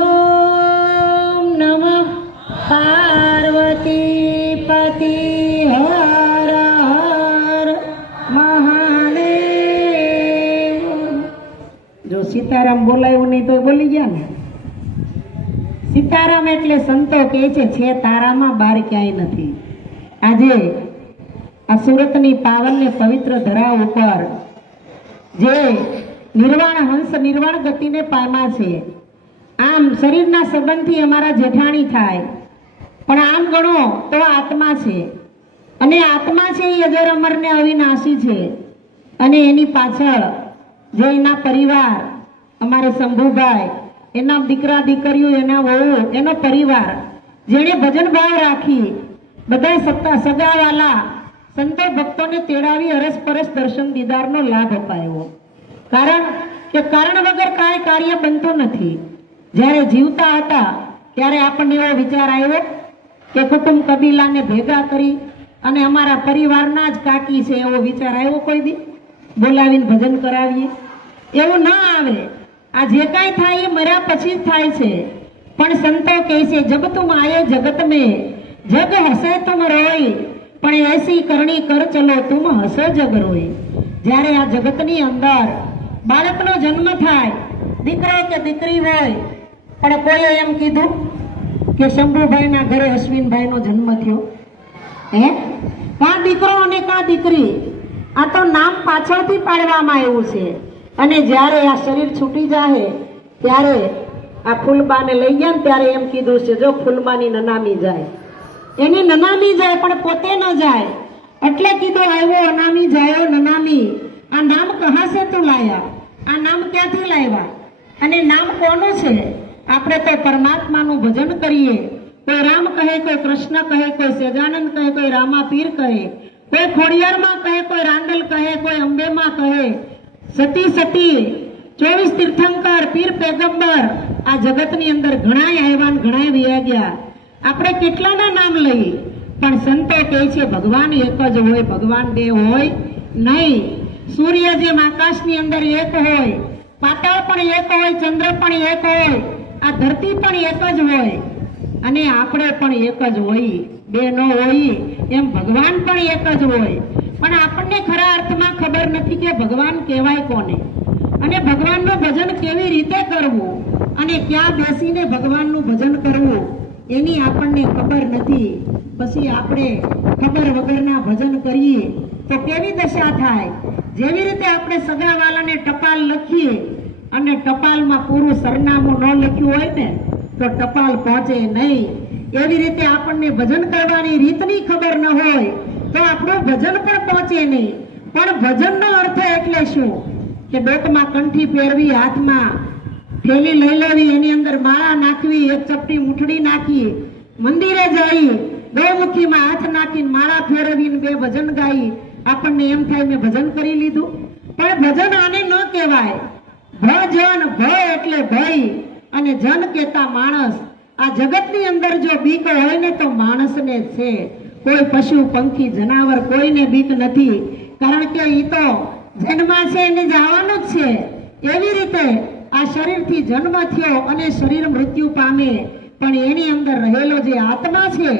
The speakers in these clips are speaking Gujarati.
ઓમ નમઃ પાર્વતી પતિ હર હર મહાદેવ। જો સીતારામ બોલાયું નહીં તો બોલી ગયા ને। સીતારામ એટલે સંતો કહે છે તારામાં બાર ક્યાંય નથી। આજે આ સુરતની પાવન ને પવિત્ર ધરા ઉપર જે નિર્વાણ હંસ નિર્વાણ ગતિને પામ્યા છે, આમ શરીરના સંબંધથી અમારા જેઠાણી થાય, પણ આમ ગણો તો આત્મા છે, અને આત્મા છે એ અજર અમર ને અવિનાશી છે। અને એની પાછળ જે એના પરિવાર, અમારે શંભુભાઈ, એના દીકરા દીકરીઓ, એના વહુ, એનો પરિવાર, જેણે ભજન ભાવ રાખી બધા સગાવાલા સંતો ભક્તોને તેડાવી અરસપરસ દર્શન દીદારનો લાભ અપાયો। કારણ કે કારણ વગર કાંઈ કાર્ય બનતું નથી। જ્યારે જીવતા હતા ત્યારે આપણને એવો વિચાર આવ્યો કે કુટુંબ કબીલાને ભેગા કરી અને અમારા પરિવારના જ કાકી છે એવો વિચાર આવ્યો કોઈ દી બોલાવીને ભજન કરાવીએ? એવું ના આવે। આ જે કાંઈ થાય એ મર્યા પછી જ થાય છે। પણ સંતો કહે છે જબ તુમ આયે જગત મેં જગ હસે તુમ રોય, પણ એસી કરણી કર ચલો તુમ હસો જગ રોય। જ્યારે આ જગતની અંદર બાળકનો જન્મ થાય, દીકરો કે દીકરી હોય, પણ કોઈએ એમ કીધું કે શંભુભાઈના ઘરે અશ્વિનભાઈનો જન્મ થયો? હે, કા દીકરો અને કા દીકરી? આ તો નામ પાછળથી પાડવામાં આવ્યું છે। અને જ્યારે આ શરીર છૂટી જાય ત્યારે આ ફૂલબાને લઈ ગયા ને ત્યારે એમ કીધું છે જો ફૂલબાની નનામી જાય, એની નનામી જાય પણ પોતે ન જાય, એટલે કીધું આવ્યો અનામી જાયો નનામી। આ નામ કહા સે તું લાયા? આ નામ ક્યાંથી લાવ્યા? અને નામ કોનું છે? આપણે તો પરમાત્માનું ભજન કરીએ। કોઈ રામ કહે, કોઈ કૃષ્ણ કહે, કોઈ સહજાનંદ કહે, કોઈ રામા પીર કહે, કોઈ ખોડિયારમાં કહે, કોઈ રાંદલ કહે, કોઈ અંબેમાં કહે, સતી સતી 24 તીર્થંકર પીર પેગંબર આ જગતની અંદર ઘણાય આવ્યા, ઘણાય વયા ગયા। આપણે કેટલાના નામ લઈએ, પણ સંતો કહે છે ભગવાન એક જ હોય, ભગવાન બે હોય નહીં। સૂર્ય જેમ આકાશની અંદર એક હોય, પાતાળ પણ એક હોય, ચંદ્ર પણ એક હોય, આ ધરતી પણ એક જ હોય, અને આપણે પણ એક જ હોય, બે ન હોય એમ ભગવાન પણ એક જ હોય। પણ આપણને ખરા અર્થમાં ખબર નથી કે ભગવાન કહેવાય કોને, અને ભગવાનનું ભજન કેવી રીતે કરવું, અને ક્યાં બેસીને ભગવાનનું ભજન કરવું એની આપણને ખબર નથી। પછી આપણે ખબર વગરના ભજન કરીએ તો કેવી દશા થાય? જેવી રીતે આપણે સગાવાલાને ટપાલ લખીએ અને ટપાલમાં પૂરું સરનામું ન લખ્યું હોય ને તો ટપાલ પહોંચે નહીં, એવી રીતે આપણને ભજન કરવાની રીતની ખબર ન હોય તો આપણું ભજન પણ પહોંચે નહીં। પણ ભજનનો અર્થ એટલે શું? કે બેટમાં કંઠી ફેરવી, હાથમાં થેલી લઈ લેવી, એની અંદર માળા નાખવી, એક ચપટી મૂઠડી નાખી, મંદિરે જઈ ગૌમુખીમાં હાથ નાખીને માળા ફેરવીને બે ભજન ગાઈ, આપણને એમ થાય મેં ભજન કરી લીધું। પણ ભજન આને ન કહેવાય। ભજન, ભય એટલે ભય, અને જન કહેતા માણસ। આ જગતની અંદર જો બીક હોય ને તો માણસને જ છે, કોઈ પશુ પંખી જનાવર કોઈને બીક નથી, કારણ કે એ તો જન્મા છે એને જવાનું જ છે। એવી રીતે આ શરીરથી જન્મ થયો અને શરીર મૃત્યુ પામે, પણ એની અંદર રહેલો જે આત્મા છે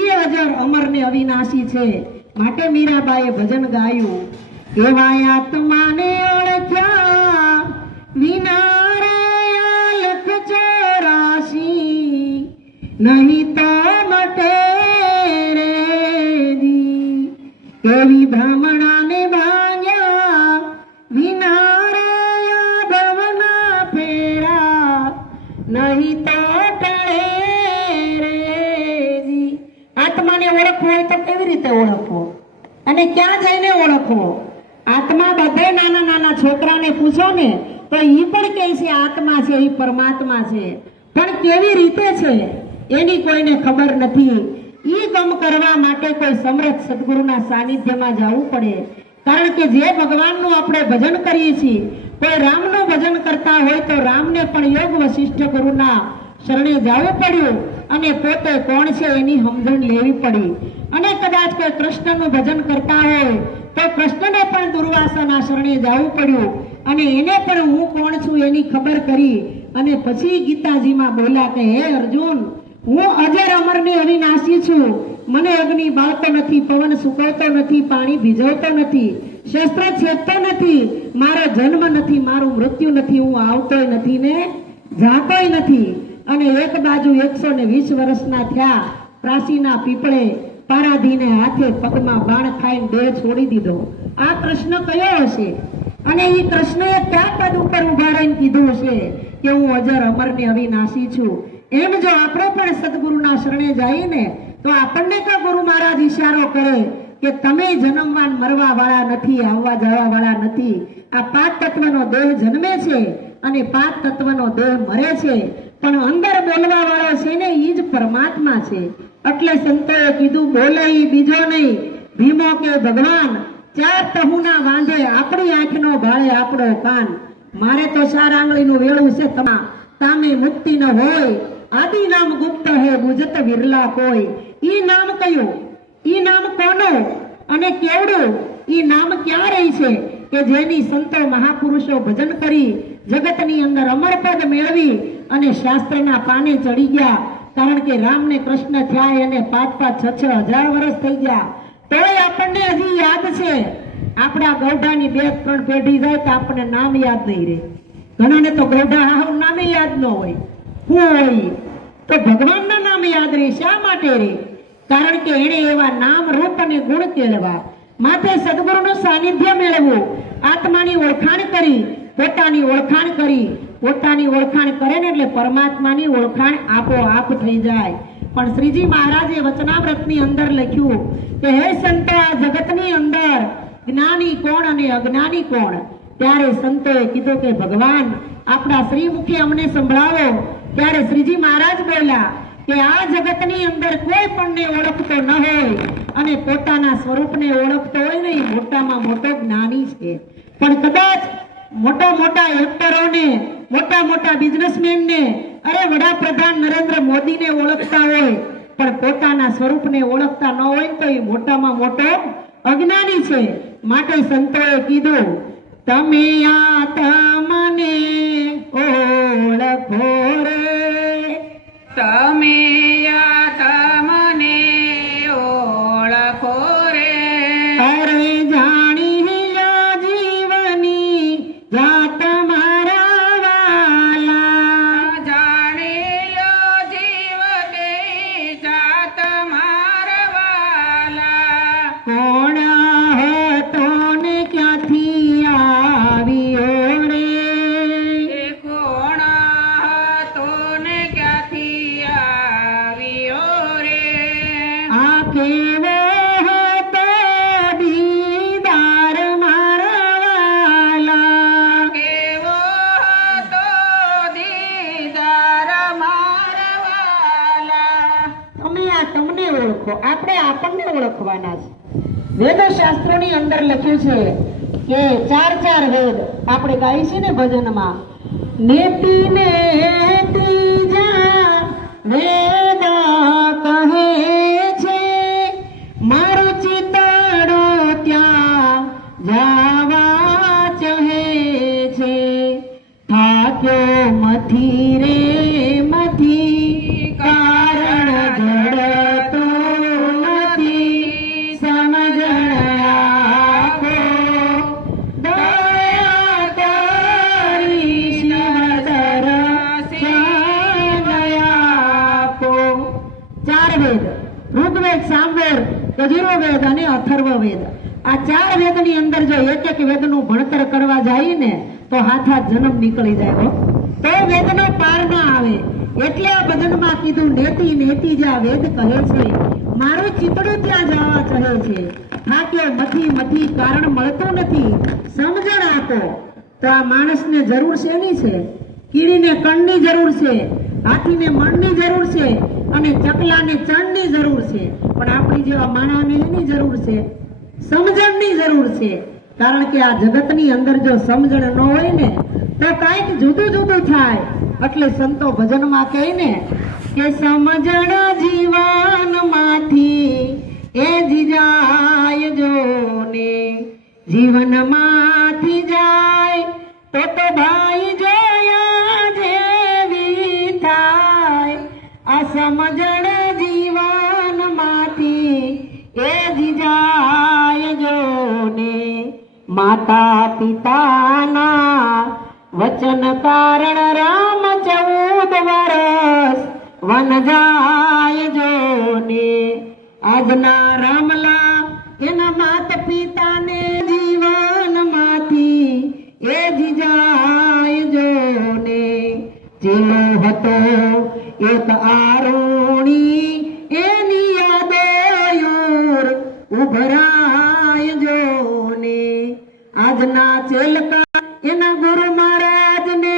એ અજર અમર ને અવિનાશી છે। માટે મીરાબાઈએ ભજન ગાયું, એવા આત્માને ઓળખ્યા વિના રે લખ 84 નહીં તો મટે રે દી। એવી બ્રાહ્મણાને ભાગ્યા વિના રે યાદવના ફેરા નહીં તો ટળે રે દી। આત્માને ઓળખવો હોય તો કેવી રીતે ઓળખવો અને ક્યાં જઈને ઓળખવો? આત્મા બધે નાના નાના છોકરાને પૂછો ને તો એ પણ કહે છે આત્મા છે, એ પરમાત્મા છે, પણ કેવી રીતે છે એની કોઈને ખબર નથી। એ કામ કરવા માટે કોઈ સમર્થ સદગુરુના સાનિધ્યમાં જવું પડે, કારણ કે જે ભગવાનનું આપણે ભજન કરીએ છીએ, કોઈ રામનું ભજન કરતા હોય તો રામને પણ યોગ વશિષ્ઠ ગુરુના શરણે જવું પડ્યું અને પોતે કોણ છે એની સમજણ લેવી પડી। અને કદાચ કોઈ કૃષ્ણનું ભજન કરતા હોય તો કૃષ્ણને પણ દુર્વાસાના શરણે જવું પડ્યું અને એને પણ હું કોણ છું એની ખબર કરી અને પછી ગીતાજીમાં બોલ્યા કે હે અર્જુન, હું અજર અમરની અવિનાશી છું. મને અગ્નિ બાળતો નથી, પવન સુકવતો નથી, પાણી ભીજવતો નથી, શસ્ત્ર છેદતો નથી, મારો જન્મ નથી, મારું મૃત્યુ નથી, હું આવતોય નથી ને જાતોય નથી. અને એક બાજુ 120 વર્ષના થયા, પ્રાચીના પીપળે પારાધીને હાથે પગમાં બાણ ખાઈને દેહ છોડી દીધો. આ કૃષ્ણ કયો હશે? અને એ કૃષ્ણએ ક્યાં પદ ઉપર ઉભા રહીને કીધું હશે કે હું અજર અમર ને અવિનાશી છું? એમ જો આપણે પણ સદગુરુના શરણે જઈએ ને તો આપણને તો ગુરુ મહારાજ ઈશારો કરે કે તમે જન્મવાન મરવા વાળા નથી, આવવા જવા વાળા નથી. આ 5 તત્વનો દેહ જન્મે છે અને 5 તત્વનો દેહ મરે છે, પણ અંદર બોલવા વાળો છે ને ઈ જ પરમાત્મા છે. એટલે સંતોએ કીધું બોલે ઈ બીજો નહીં, ભીમો કે ભગવાન, 4 તહુના વાંધે આપણી આંખનો ભાળે આપણો કાન. મારે તો 4 આંગળીનું વેળું છે, તામે મુક્તિ ન હોય, આદિ નામ ગુપ્ત હે, બુજત વિરલા કોઈ. ઈ નામ કયું? ઈ નામ કોનું અને કેવડું? ઈ નામ ક્યાં રહી છે કે જેની સંતો મહાપુરુષો ભજન કરી જગતની અંદર અમરપદ મેળવી અને શાસ્ત્રના પાને ચડી ગયા. કારણ કે રામ ને કૃષ્ણ થયા એને 5-5, 6-6 હજાર વર્ષ થઈ ગયા, તોય આપણને હજી યાદ છે. આપણા ગૌઢાની 2-3 પેઢી જાય તો આપણને નામ યાદ નહીં રહે. ઘણાને તો ગૌઢા હાવ નામે યાદ ન હોય. શું હોય? તો ભગવાનના નામ યાદ રહે. શા માટે રહે? કારણ કે એને એવા નામ, રૂપ અને ગુણ કેળવા. માથે સદગુરુનું સાનિધ્ય મેળવવું, આત્માની ઓળખાણ કરી, પોતાની ઓળખાણ કરી. પોતાની ઓળખાણ કરે ને એટલે પરમાત્માની ઓળખાણ આપોઆપ થઈ જાય. પણ શ્રીજી મહારાજે વચનામૃતની અંદર લખ્યું કે હે સંતો, આ જગતની અંદર જ્ઞાની કોણ અને અજ્ઞાની કોણ? ત્યારે સંતોએ કીધું કે ભગવાન આપણા શ્રીમુખી અમને સંભળાવો. ત્યારે શ્રીજી મહારાજ બોલ્યા કે આ જગતની અંદર કોઈ પણને ઓળખતો ન હોય અને પોતાના સ્વરૂપને ઓળખતો હોય ને એ મોટામાં મોટો જ્ઞાની છે. પણ કદાચ મોટા એક્ટરોને, મોટા બિઝનેસમેનને, અરે વડાપ્રધાન નરેન્દ્ર મોદીને ઓળખતા હોય પણ પોતાના સ્વરૂપને ઓળખતા ન હોય તો એ મોટામાં મોટો અજ્ઞાની છે. માટે સંતોએ કીધું તમે આત્મને ઓળખો રે, તમે આત્મને ઓળખો રે. અરે જાણી લો જીવની જાત મારા વાલા, જાણી લો જીવની જાત મારા વાલા. કોણ હતો ને ક્યાંથી આવ્યો રે, એ કોણ હતો ને ક્યાંથી આવ્યો રે. આ કેવો હતો દીદાર મારા વાલા, કેવો હતો દીદાર મારા વાલા. તમે આ તમને ઓળખો, આપણે આપણને ઓળખવાના છે. વેદશાસ્ત્રોની અંદર લખ્યું છે કે 4 વેદ આપણે ગાઈ છે ને ભજનમાં, નેતિ નેતિ જા વેદ કહે છે, મારું ચિતડું ત્યાં જાવા ચહે છે, થાક્યો મથી રે મથી, કારણ જડતો નથી, સમજણ આપો, દયા કરી શિવદર આપો. 4 વેદ, ઋગ્વેદ, સામવેદ, યજુર્વેદ અને અથર્વવેદ. આ 4 વેદની અંદર જો એક વેદનું ભણતર કરવા જાય ને તો હાથ જન્મ નીકળી જાય હો. તો વેદનો પાર ના આવે. એટલે આ ભજનમાં કીધું નેતિ નેતિ જ્યાં વેદ કહે છે, મારું ચિતડું ત્યાં જવા કહે છે, થાક્યો મથી કારણ મળતું નથી, સમજણ આપો. તો આ માણસને જરૂર શેની છે? કીડીને કણની જરૂર છે, હાથીને મણની જરૂર છે અને ચકલાને ચણની જરૂર છે. પણ આપણી જેવા માણાને એની જરૂર છે? સમજણની જરૂર છે. કારણ કે આ જગતની અંદર જો સમજણ ન હોય ને તો કાંઈક જુદું થાય. એટલે સંતો ભજનમાં કહે ને કે સમજણ જીવનમાંથી એ જ જાય જો ને, જીવનમાંથી જાય તો ભાઈ જોયા જે આ સમજણ જીવનમાંથી એ જીજાય જોને માતા પિતાના વચન કારણ રામ 14 વર્ષ વન જાય જોને આજના રામલા એના માત પિતાને જીવનમાંથી એ જીજાય જોને જેલો હતો એક આરુણી એની યાદોયુર ઉભરાય જોને આજના ચેલકા એના ગુરુ મહારાજને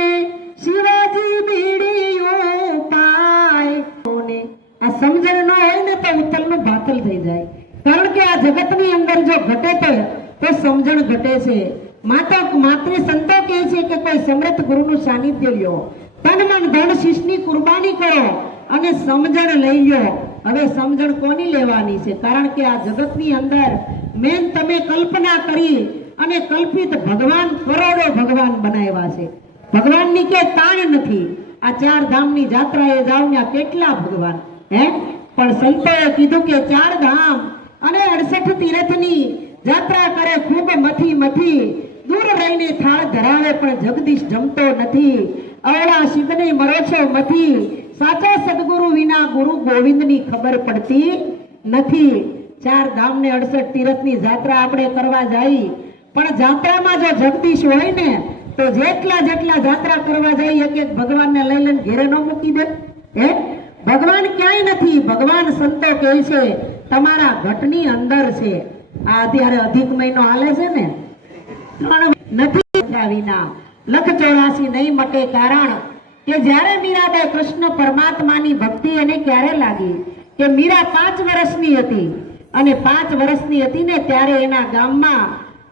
શિવાજી બીડીયું પાય આ સમજણ ન હોય ને તો ઉથલનું ભાથલ થઈ જાય કારણ કે આ જગતની અંદર જો ઘટે તો સમજણ ઘટે છે માતૃ સંતો કહે છે કે કોઈ સમર્થ ગુરુનું સાનિધ્ય લ્યો તન મન ધન શીશની કુરબાની કરો અને સમજણ લઈ લ્યો હવે સમજણ કોની લેવાની છે કારણ કે આ જગતની અંદર મેન તમે કલ્પના કરી અને કલ્પિત ભગવાન કરોડો ભગવાન બનાવ્યા છે ભગવાનની કે તાણ નથી આ 4 ધામની જાત્રાએ જાવ ને કેટલા ભગવાન હે પણ સંતોએ કીધું કે 4 ધામ અને 68 તીર્થની જાત્રા કરે ખૂબ મથી દૂર રહીને થાળ ધરાવે પણ જગદીશ જમતો નથી અવળા સિદ્ધને મરોછો મથી સાચા સદગુરુ વિના ગુરુ ગોવિંદની ખબર પડતી નથી 4 ધામ ને 68 તીર્થની જાત્રા આપણે કરવા જઈ પણ જાત્રામાં જો જગદીશ હોય ને તો જેટલા જાત્રા કરવા જઈ એક ભગવાનને લઈ લઈને ઘેરે ન મૂકી દે હે ભગવાન ક્યાંય નથી ભગવાન સંતો કહે છે તમારા ઘટની અંદર છે આ અત્યારે અધિક મહિનો હાલે છે ને 3 નથી વિના 184 નહીં મટે કારણ કે જ્યારે મીરાબાઈ કૃષ્ણ પરમાત્માની ભક્તિ એને ક્યારે લાગી કે મીરા 5 વર્ષની હતી અને 5 વર્ષની હતી ને ત્યારે એના ગામમાં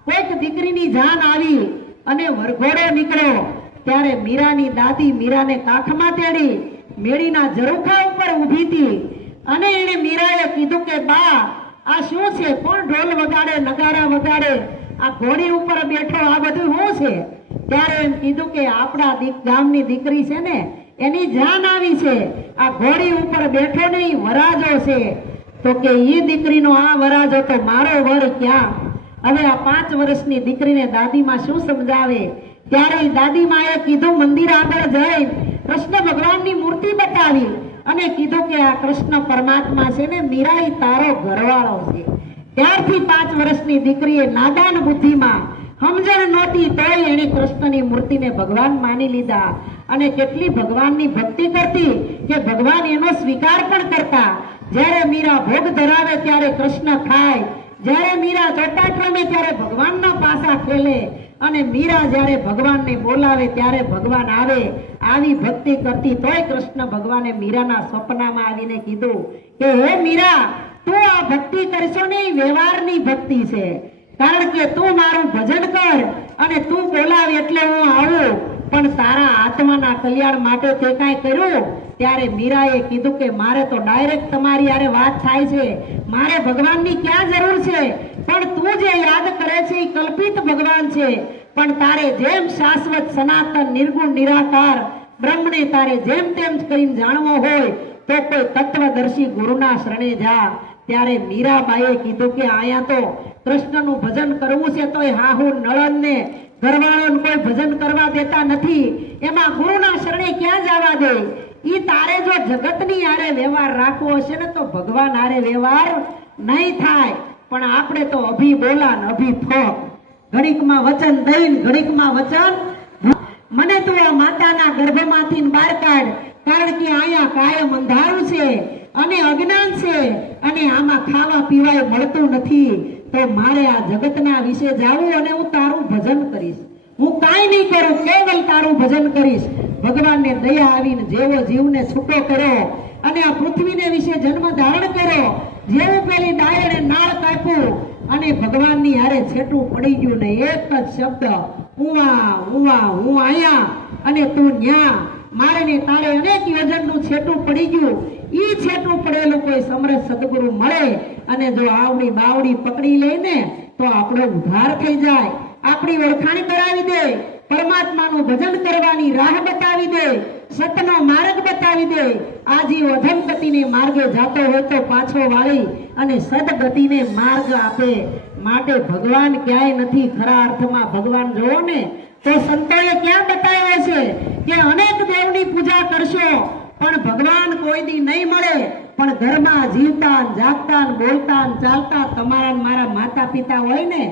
કોઈક દીકરીની જાન આવી અને વરઘોડો નીકળ્યો ત્યારે મીરાની દાદી મીરાને કાંખમાં તેડી મેળીના ઝરૂખા ઉપર ઊભી હતી અને એને મીરાએ કીધું કે બા આ શું છે કોણ ઢોલ વગાડે નગારા વગાડે આ ઘોડી ઉપર બેઠો આ બધું શું છે ત્યારે એમ કીધું કે આપણા ગામની દીકરી છે ને એની જાન આવી છે આ ઘોડી ઉપર બેઠો નહીં વરાજો છે તો કે ઈ દીકરીનો આ વરાજો તો મારો વર ક્યાં હવે આ 5 વર્ષની દીકરીને દાદીમાં શું સમજાવે ત્યારે દાદીમાએ કીધું મંદિર આગળ જઈ કૃષ્ણ ભગવાનની મૂર્તિ બતાવી અને કીધું કે આ કૃષ્ણ પરમાત્મા છે ને મીરા તારો ઘરવાળો છે ત્યારથી 5 વર્ષની દીકરીએ નાદાન બુદ્ધિમાં સમજણ નહોતી તોય એણે કૃષ્ણની મૂર્તિને ભગવાન માની લીધા અને કેટલી ભગવાનની ભક્તિ કરતી કે ભગવાન એનો સ્વીકાર પણ કરતા જ્યારે મીરા ભોગ ધરાવે ત્યારે કૃષ્ણ ખાય જ્યારે મીરા ચોટાટ રમે ત્યારે ભગવાનના પાસા ખેલે અને મીરા જ્યારે ભગવાનને બોલાવે ત્યારે ભગવાન આવે આવી ભક્તિ કરતી તોય કૃષ્ણ ભગવાને મીરાના સ્વપ્નમાં આવીને કીધું કે હે મીરા તું આ ભક્તિ કરશો ને એ વ્યવહારની ભક્તિ છે કારણ કે તું મારું ભજન કર અને તું બોલાવે એટલે હું આવું પણ તારા આત્માના કલ્યાણ માટે તે કાંઈ કર્યું ત્યારે મીરાએ કીધું કે મારે તો ડાયરેક્ટ તમારી હારે વાત થાય છે મારે ભગવાનની ક્યાં જરૂર છે પણ તું જે યાદ કરે છે એ કલ્પિત ભગવાન છે પણ તારે જેમ શાશ્વત સનાતન નિર્ગુણ નિરાકાર બ્રહ્મને તારે જેમ તેમ કરીને જાણવો હોય તો કોઈ તત્વદર્શી ગુરુના શરણે જા ત્યારે મીરાબાઈએ કીધું કે આયા તો કૃષ્ણનું ભજન કરવું છે તોય હાહુ નળનને ઘરવાળાને કોઈ ભજન કરવા દેતા નથી એમાં ગુરુના શરણે ક્યાં જવા દે ઈ તારે જો જગતની હારે વ્યવહાર રાખવો હશે ને તો ભગવાન હારે વ્યવહાર નહીં થાય પણ આપણે તો અભી બોલા ને અભી ફોક ઘડીકમાં વચન દઈને ઘડીકમાં વચન મને તો આ માતાના ગર્ભમાંથી બહાર કાઢ કારણ કે અહીંયા કાયમ અંધારું છે અને અજ્ઞાન છે અને આમાં ખાવા પીવાય મળતું નથી તો મારે આ જગતના વિશે જાવું અને હું તારું ભજન કરીશ હું કાંઈ નહીં કરું કેવલ તારું ભજન કરીશ ભગવાનને દયા આવીને જેવો જીવને છૂટો કર્યો અને આ પૃથ્વીને વિશે જન્મ ધારણ કર્યો જેવું પેલી ડાયણે નાળ કાપ્યું અને ભગવાનની હારે છેટું પડી ગયું ને એક જ શબ્દ હું આયા અને તું ન્યા મારે ને તારે અનેક યોજનનું છેટું પડી ગયું ઈ છેટું પડેલું કોઈ સમરસ સદગુરુ મળે અને જો આવડી બાવડી પકડી લઈને તો આપણો ઉદ્ધાર થઈ જાય આપણી ઓળખાણ કરાવી દે પરમાત્માનું ભજન કરવાની રાહ બતાવી દે સતનો માર્ગ બતાવી દે. આ જીવ અધમગતિને માર્ગે જાતો હોય તો પાછો વાળી અને સદગતિને માર્ગ આપે. માટે ભગવાન ક્યાંય નથી. ખરા અર્થમાં ભગવાન જોવો ને તો સંતોએ ક્યાં બતાવ્યા છે કે અનેક દેવની પૂજા કરશો પણ ભગવાન કોઈ દી નહીં મળે. પણ ઘરમાં જીવતા જાગતા બોલતા ચાલતા તમારા મારા માતા પિતા હોય ને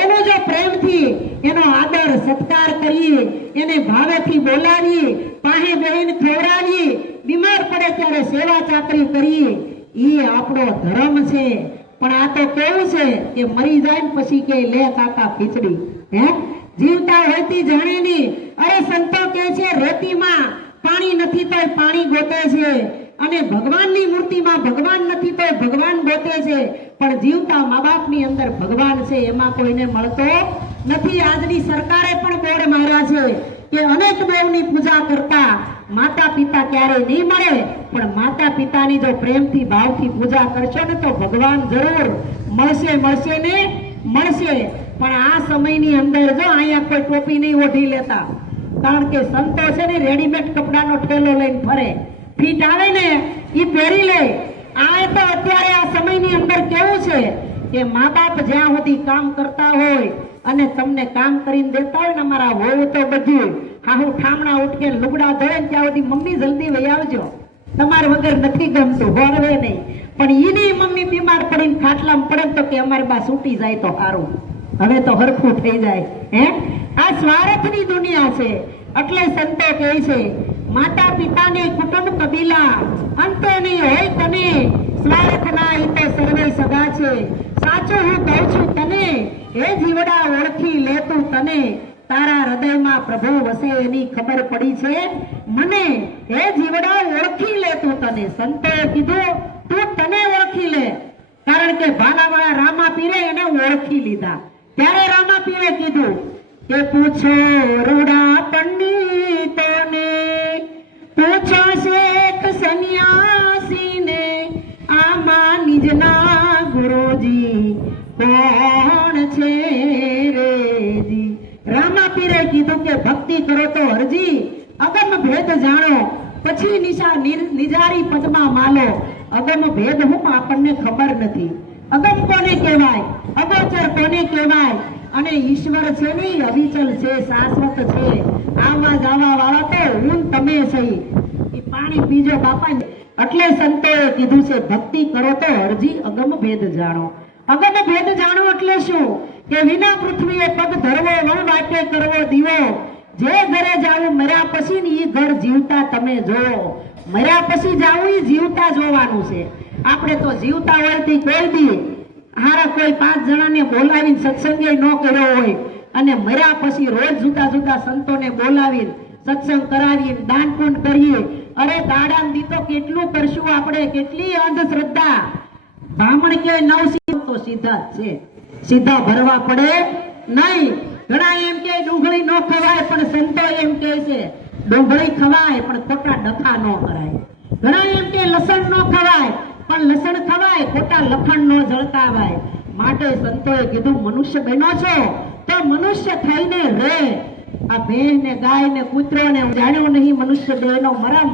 એનો જો પ્રેમથી એનો આદર સત્કાર કરીએ, એને ભાવેથી બોલાવીએ, પાસે બેહીને ખવડાવીએ, બીમાર પડે ત્યારે સેવા ચાકરી કરીએ, એ આપણો ધર્મ છે. પણ આ તો કેવું છે કે મરી જાય ને પછી કે લે કાકા ખીચડી. હે જીવતા હોયતી જાણે નહીં. અરે સંતો કે છે રેતીમાં પાણી નથી તો પાણી ગોતે છે અને ભગવાનની મૂર્તિમાં ભગવાન નથી તો ભગવાન ગોતે છે. પણ જીવતા મા બાપની અંદર ભગવાન છે એમાં કોઈને મળતો નથી. આજની સરકારે પણ બોર્ડ માર્યા છે કે અનેક દેવની પૂજા કરતા માતા પિતા ક્યારેય નહીં મળે. પણ માતા પિતાની જો પ્રેમથી ભાવથી પૂજા કરશો ને તો ભગવાન જરૂર મળશે. મળશે ને મળશે. પણ આ સમયની અંદર જો અહીંયા કોઈ ટોપી નહીં ઓઢી લેતા, કારણ કે સંતો છે ને રેડીમેડ કપડાનો ઠેલો લઈને ફરે, ફીટ આવે ને એ પહેરી લે. આ તો અત્યારે આ સમયની અંદર કેવું છે કે મા બાપ જ્યાં સુધી કામ કરતા હોય અને તમને કામ કરીને દેતા હોય ને, અમારા વહુ તો બધું હાહુ ઠામણા ઉઠકે લુગડા ધોય ને ત્યાં સુધી મમ્મી જલ્દી વહી આવજો, તમારે વગર નથી ગમતું, હોરવે નહીં. પણ એની મમ્મી બીમાર પડીને ખાટલામાં પડે તો કે અમારી બા છૂટી જાય તો સારું, હવે તો હરખું થઈ જાય. હે આ સ્વાર્થની દુનિયા છે. એટલે સંતો કહે છે માતા પિતાને કુટુંબ કબીલા અંતે નહીં હોય તને, સ્વાર્થના ઈ તો સર્વે સગા છે. સાચું હું કહું છું તને, હે જીવડા ઓળખી લે તું તને, તારા હૃદયમાં પ્રભુ વસે એની ખબર પડી છે મને. હે જીવડા ઓળખી લે તું તને. સંતોએ કીધું તું તને ઓળખી લે, કારણ કે ભાલાવાળા રામા પીરે એને ઓળખી લીધા. ત્યારે રામા પીરે કીધું કે પૂછો રૂડા પંડિતોને, પૂછો શેખ સન્યાસીને, આમાં નિજના ગુરુજી કોણ છે રેજી. રામા પીરે કીધું કે ભક્તિ કરો તો હરજી, અગમ ભેદ જાણો પછી નિજારી પદમાં માલો. અગમ ભેદ હું આપણને ખબર નથી. અગમ કોને કહેવાય, અગોચર કોને કહેવાય, અને ઈશ્વર છે ને અવિચલ છે, શાશ્વત છે. આવા જવા વાળા તો હું તમે સહી. એ પાણી પીજો બાપા. એટલે સંતોએ કીધું છે ભક્તિ કરો તો હરજી અગમ ભેદ જાણો. અગમ ભેદ જાણો એટલે શું કે વિના પૃથ્વીએ પગ ધરવો, વણ વાટે કરવો દીવો. જે ઘરે જાવું મર્યા પછી ને એ ઘર જીવતા તમે જોવો. મર્યા પછી જાવું એ જીવતા જોવાનું છે. આપણે તો જીવતા હોય તે કોઈ દી હારા કોઈ 5 જણાને બોલાવીને સત્સંગે ન કર્યો હોય અને મર્યા પછી રોજ જુદા જુદા સંતોને બોલાવીને સત્સંગ કરાવીને દાન પુણ્ય કરીએ. અરે દાડામ દીતો કેટલું કરશું આપણે, કેટલી અંધશ્રદ્ધા. બ્રાહ્મણ કે 9 તો સીધા જ છે, સીધા ભરવા પડે નહીં. ઘણા એમ કે ડુંગળી ન ખવાય, પણ સંતો એમ કે છે ડુંગળી ખવાય પણ ખોટા ડખા ન કરાય. ઘણા એમ કે લસણ ન ખવાય, પણ લસણ ખવાય ખોટા લખણ નો ઝળકાવાય. માટે સંતોએ કીધું મનુષ્ય બનો છો તો મનુષ્ય થઈને રે. આ ભેંસ ને ગાય ને કૂતરો ને જાણ્યો નહીં મનુષ્ય દેહનો મરમ.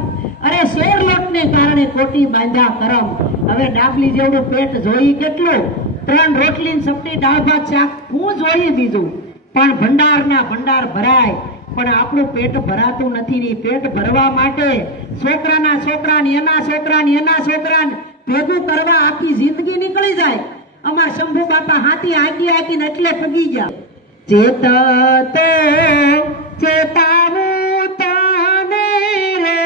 અરે શેર લોટ ને કારણે કોટી બાંધ્યા કરમ. હવે ડાબલી જેવડું પેટ જોઈ કેટલું, 3 રોટલી ને સપટી દાળ ભાત શાક હું જોઈ બીજું. પણ ભંડારના ભંડાર ભરાય, પણ આપણું પેટ ભરાતું નથી. પેટ ભરવા માટે છોકરાના છોકરા ને એના છોકરા ને એના છોકરા ભેગું કરવા આખી જિંદગી નીકળી જાય. અમાર શંભુ બાપા હાથી હાકી હાકીને એટલે પગી ગયા. ચેત તો ચેતાવું તને રે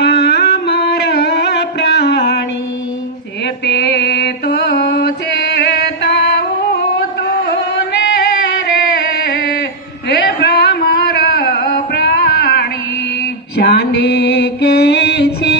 પામર પ્રાણી, ચેતે તો ચેતાવું તુને રે હે ભ્રમર પ્રાણી. શાને કે છે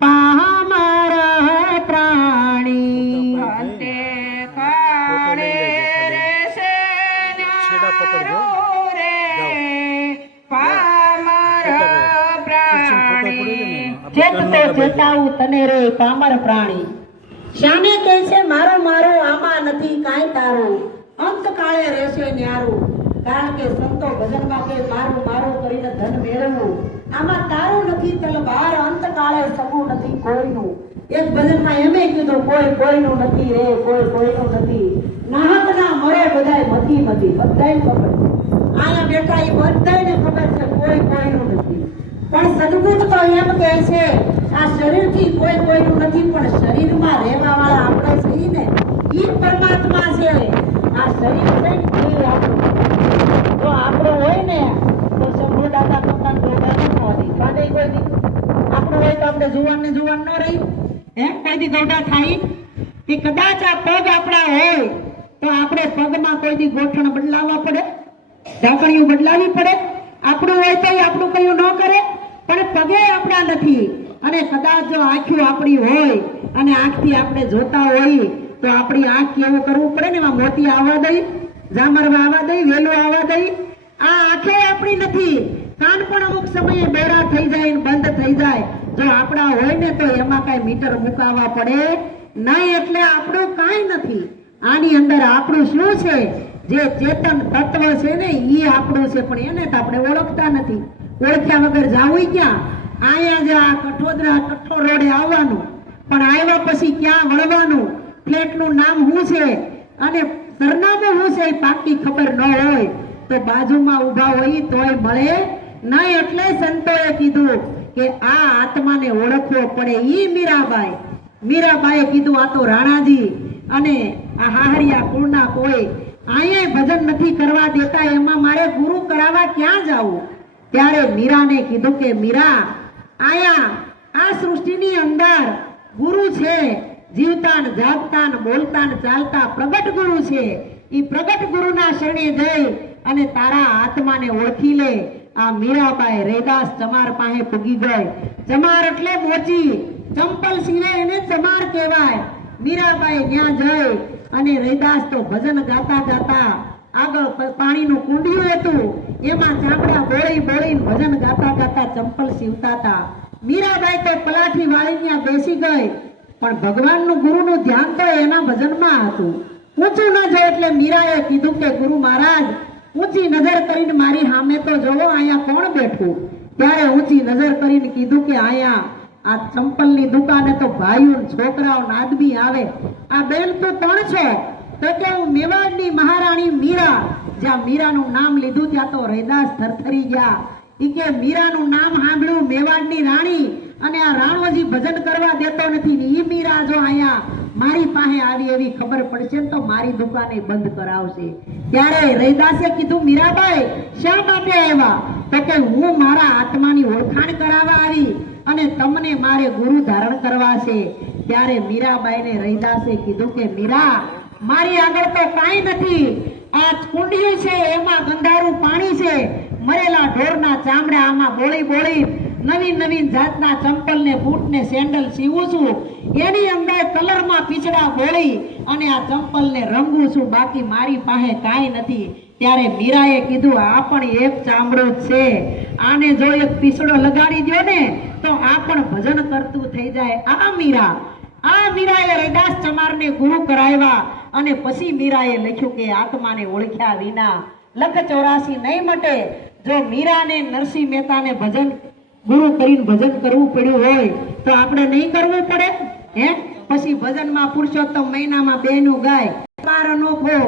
પામર બદલાવું તને રે પામર પ્રાણી. શાને કહે છે મારું મારું આમાં નથી કાંઈ તારું, અંતકાળે રહેશે ન્યારું. કારણ કે સંતો ભજનમાં કે મારું મારું કરીને ધન મેળવવું, આમાં તારું નથી તલવાર, અંતકાળે સગું નથી કોઈનું. એક ભજનમાં એમે કીધું કોઈ કોઈનું નથી રે, કોઈ કોઈનું નથી. નાહક ના મળે બધાય મથી મથી, બધાય ખબર છે. આયા બેઠા એ બધાયને ખબર છે કોઈ કોઈનું નથી. પણ સદગુણ તો એમ કહે છે આ શરીરથી કોઈ કોઈનું નથી, પણ શરીરમાં રહેવા વાળા આપણે છીએ ને ઈ પરમાત્મા છે. આ શરીર છે ને એ આપણું. જો આપણું હોય ને તો શંભુ દાદા પોતાના ડોડા ન હોતી કાંદે કોઈ દી. આપણું હોય તો આપણે જુવાન ને જુવાન ન રહી, એમ કોઈ દી ગોડા થાય. કે કદાચ આ પગ આપણા હોય તો આપણે પગમાં કોઈ દી ગોઠણ બદલાવવા પડે, ઢાંકણીઓ બદલાવી પડે. આપણું હોય તો આપણું કયું ન કરે, પણ પગે આપણા નથી. અને કદાચ જો આંખો આપણી હોય અને આંખથી આપણે જોતા હોઈએ તો આપણી આંખ કેવું કરવું પડે ને, એમાં મોતી આવવા દઈ, ઝામરવા આવવા દઈ, વેલો આવવા દઈ. આ આંખે આપણી નથી. કાન પણ અમુક સમયે બેડા થઈ જાય ને બંધ થઈ જાય. જો આપણા હોય ને તો એમાં કઈ મીટર મુકાવવા પડે નહીં. એટલે આપણું કાંઈ નથી. આની અંદર આપણું શું છે? જે ચેતન તત્વ છે ને એ આપણું છે, પણ એને તો આપણે ઓળખતા નથી. ઓળખ્યા વગર જાવું ક્યાં? અહીંયા જ આ કઠોળ રોડે આવવાનું, પણ આવ્યા પછી ક્યાં વળવાનું, ફ્લેટનું નામ શું છે અને સરનામું શું છે એ પાકી ખબર ન હોય તો બાજુમાં ઊભા હોય તોય મળે નહીં. એટલે સંતોએ કીધું કે આ આત્માને ઓળખવો પડે. ઈ મીરાબાઈએ કીધું આ તો રાણાજી અને આ હાહરિયા કુળના કોઈ અહીંયા ભજન નથી કરવા દેતા, એમાં મારે ગુરુ કરાવવા ક્યાં જાવું? ત્યારે મીરાને કીધું કે મીરા, આયા આ સૃષ્ટિની અંદર ગુરુ છે, જીવતા ને જાગતા ને બોલતા ને ચાલતા પ્રગટ ગુરુ છે. એ પ્રગટ ગુરુના શરણે જઈ અને તારા આત્માને ઓળખી લે. આ મીરાબાઈ રૈદાસ ચમાર પાસે પૂગી ગઈ. ચમાર એટલે મોચી, ચંપલ સિવાય એને ચમાર કહેવાય. મીરાબાઈ ત્યાં જઈ અને રૈદાસ તો ભજન ગાતા ગાતા, આગળ પાણીનું કુંડિયું હતું એમાં ચામડા બોળી બોળીને ભજન ગાતા ગાતા ચંપલ સીવતા હતા. મીરાબાઈ તો પલાઠી વાળી ત્યાં બેસી ગઈ, પણ ભગવાનનું ગુરુનું ધ્યાન તો એના ભજનમાં હતું. ઊંચું ન જાય એટલે મીરાએ કીધું કે ગુરુ મહારાજ ઊંચી નજર કરીને મારી સામે તો જોવો અહીંયા કોણ બેઠું. ત્યારે ઊંચી નજર કરીને કીધું કે અહીંયા આ ચંપલની દુકાને તો ભાઈઓ છોકરાઓ આદમી આવે. આ બેન તો કોણ છો? તો કે હું મેવાડની મહારાણી મીરા. જ્યાં મીરાનું નામ લીધું ત્યાં તો રૈદાસ થરથરી ગયા. ઈ કે મીરાનું નામ સાંભળ્યું, મેવાડની રાણી, અને આ રાણોજી ભજન કરવા દેતો નથી ને ઈ મીરા જો અહીંયા મારી પાસે આવી એવી ખબર પડશે તો મારી દુકાને બંધ કરાવશે. ત્યારે રૈદાસે કીધું મીરાબાઈ શા માટે આવ્યા? તો કે હું મારા આત્માની ઓળખાણ કરાવવા આવી અને તમને મારે ગુરુ ધારણ કરવા છે. ત્યારે મીરાબાઈને રૈદાસે કીધું કે મીરા, મારી આગળ તો કાંઈ નથી. આ કુંડિયું છે એમાં ગંધારું પાણી છે, મરેલા ઢોરના ચામડા આમાં બોળી બોળી નવીન નવીન જાતના ચંપલ ને બૂટ ને સેન્ડલ સીવું છું. એની અંદર કલરમાં પીછડા બોળી અને આ ચંપલ ને રંગું છું, બાકી મારી પાસે કાંઈ નથી. ત્યારે મીરાએ કીધું આ પણ એક ચામડું જ છે, આને જો એક પીછડો લગાડી દો ને તો આ પણ ભજન કરતું થઈ જાય. આ મીરાએ રૈદાસ ચમારને ગુરુ કરાવ્યા અને પછી મીરાએ લખ્યું કે આત્માને ઓળખ્યા વિના લખ 84 નહીં મટે. જો મીરાને નરસિંહ મહેતાને ભજન ગુરુ કરીને ભજન કરવું પડ્યું હોય તો આપણે નહીં કરવું પડે? હે પછી ભજનમાં પુરુષોત્તમ મહિનામાં બેનું ગાય, પાર અનોખો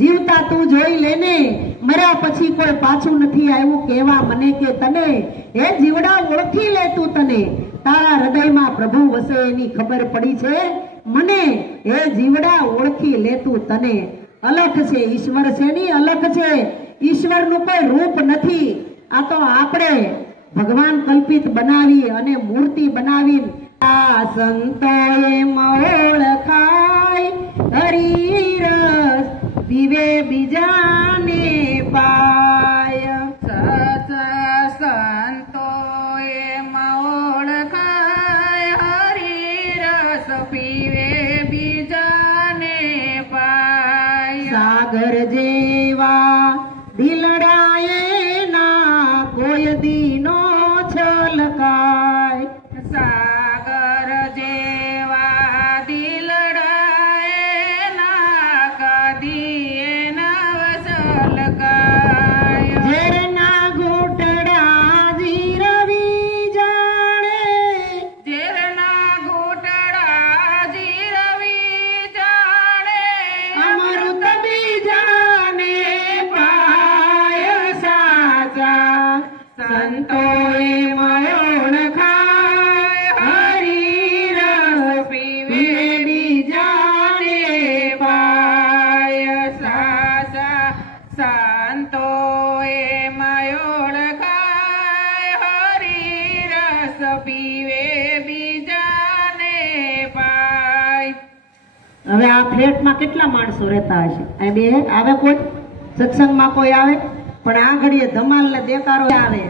જીવતા તું જોઈ લેને, મર્યા પછી કોઈ પાછું નથી આવ્યું કહેવા મને કે તને. હે જીવડા ઓળખી લે તું તને, તારા હૃદયમાં પ્રભુ વસે એની ખબર પડી છે મને. હે જીવડા ઓળખી લે તું તને. અલખ છે ઈશ્વર છે ની અલખ છે. ઈશ્વરનું કોઈ રૂપ નથી. આ તો આપણે ભગવાન કલ્પિત બનાવી અને મૂર્તિ બનાવી. આ સંતોએ ઓળખાય હરિરસ પીવે બીજાને પાય. સંતોએ ઓળખાય હરિરસ પીવે બીજાને પાય. સાગર જેવા દિલડાએ ના કોઈ દીનો છલકાય. સાગર હવે આ ફ્લેટમાં કેટલા માણસો રહેતા હશે? અહીં બે આવે કોઈ સત્સંગમાં કોઈ આવે? પણ આ ઘડીએ ધમાલ ને દેકારો આવે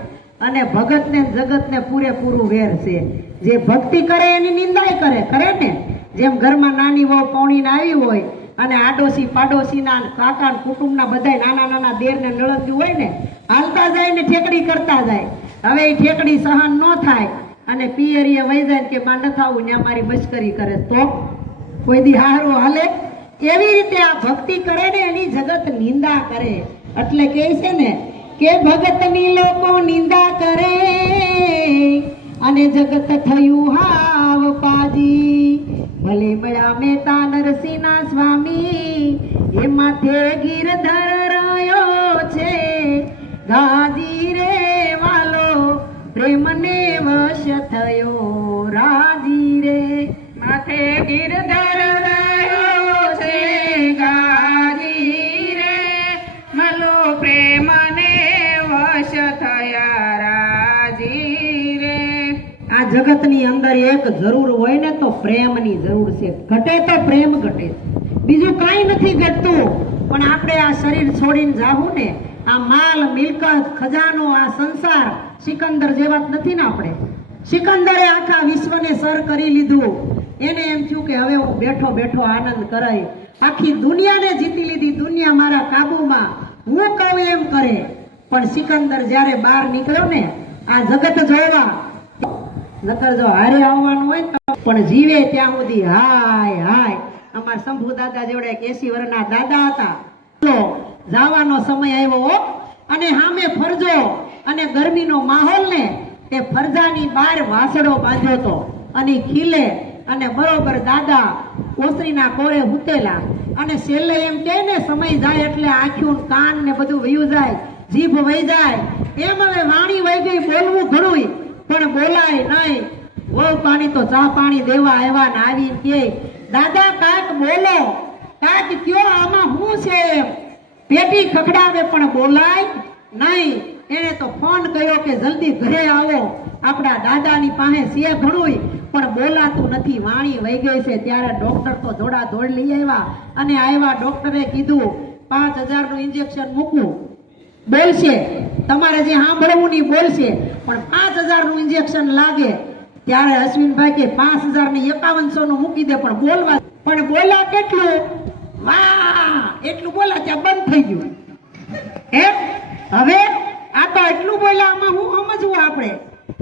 અને ભગત ને જગત ને પૂરેપૂરું વેર છે. જે ભક્તિ કરે એની નિંદાય કરે ને. જેમ ઘરમાં નાની વહુ પૌણીને આવી હોય અને આડોશી પાડોશીના કાકા કુટુંબના બધા નાના નાના દેર ને નળંદ્યું હોય ને, હાલતા જાય ને ઠેકડી કરતા જાય. હવે એ ઠેકડી સહન ન થાય અને પિયરીએ વહી જાય કે માં ન થાવું ત્યાં મારી મશ્કરી કરે તો કોઈ દી હારું હાલે? એવી રીતે આ ભક્તિ કરે ને એની જગત નિંદા કરે. એટલે કહે છે ને કે ભગતની લોકો નિંદા કરે અને જગત થયું હાવ પાજી. ભલે મળ્યા મહેતા નરસિંહના સ્વામી એ માથે ગિરધર રહ્યો છે. ગાજી રે વાલો પ્રેમને વશ થયો રાજી રે. માથે ગિરધર રહ્યો છે ગાજી રે, મલો પ્રેમને વશ થયા રાજી રે. આ જગતની અંદર એક જરૂર હોય ને તો પ્રેમની જરૂર છે. ઘટે તો પ્રેમ ઘટે, બીજું કાંઈ નથી ઘટતું. પણ આપણે આ શરીર છોડીને જાવું ને, આ માલ મિલકત ખજાનો આ સંસાર સિકંદર જેવા જ નથી ને. આપણે સિકંદરે આખા વિશ્વને સર કરી લીધું. એને એમ થયું કે હવે હું બેઠો બેઠો આનંદ કરાય. આખી દુનિયાને જીતી લીધી. દુનિયા મારા કાબુમાં, હું કહું એમ કરે. પણ સિકંદર જ્યારે બહાર નીકળ્યો ને આ જગત જોવા, નકર જો હારે આવવાનું હોય તો પણ જીવે ત્યાં સુધી હાય હાય. અમારા શંભુ દાદા જેવડે 80 વર્ષના દાદા હતા. તો જવાનો સમય આવ્યો અને સામે ફરજો અને ગરમીનો માહોલ ને તે ફરજાની બહાર વાસડો બાંધ્યો હતો અને ખીલે અને બરોબર દાદા ઓસરીના કોરે હુતેલા. અને છેલ્લે એમ કહે ને સમય જાય એટલે આંખ્યું કાન ને બધું વયું જાય, જીભ વહી જાય. એમ હવે વાણી વહી ગઈ, બોલવું ઘણું પણ બોલાય નહીં. વહુ પાણી તો ચા પાણી દેવા આવ્યા ને આવીને કે દાદા કાંઈક બોલો, કાંઈક કયો, આમાં શું છે? પેટી ખખડાવે પણ બોલાય નહીં. એને તો ફોન કર્યો કે જલ્દી ઘરે આવો, આપણા દાદાની પાસે છે ઘણું પણ બોલાતું નથી, વાણી વહી ગઈ છે. ત્યારે ડોક્ટર તો દોડા દોડ લઈ આવ્યા અને આવ્યા. ડોક્ટરે કીધું 5000 નું ઇન્જેક્શન મૂકવું, બોલશે તમારે જે સાંભળવું નહીં બોલશે, પણ 5000 નું ઇન્જેક્શન લાગે. ત્યારે અશ્વિનભાઈ કે 5000 ને 5100 નું મૂકી દે પણ બોલવા. પણ બોલા કેટલું? વાહ, એટલું બોલા ત્યાં બંધ થઈ ગયું. હવે આ તો એટલું બોલ્યા, આમાં હું સમજવું આપણે?